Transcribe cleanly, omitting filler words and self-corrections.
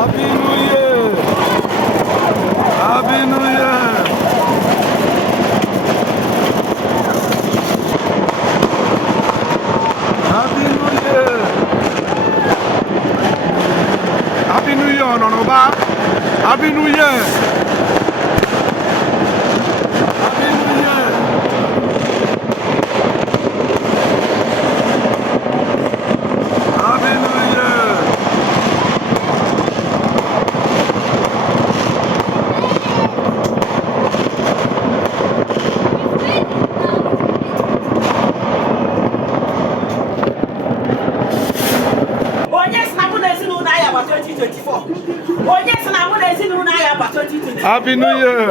Happy New Year! Happy New Year! Happy New Year! Happy New Year, Ononoba! Happy New Year! Happy New Year! Happy New Year! Happy New Year!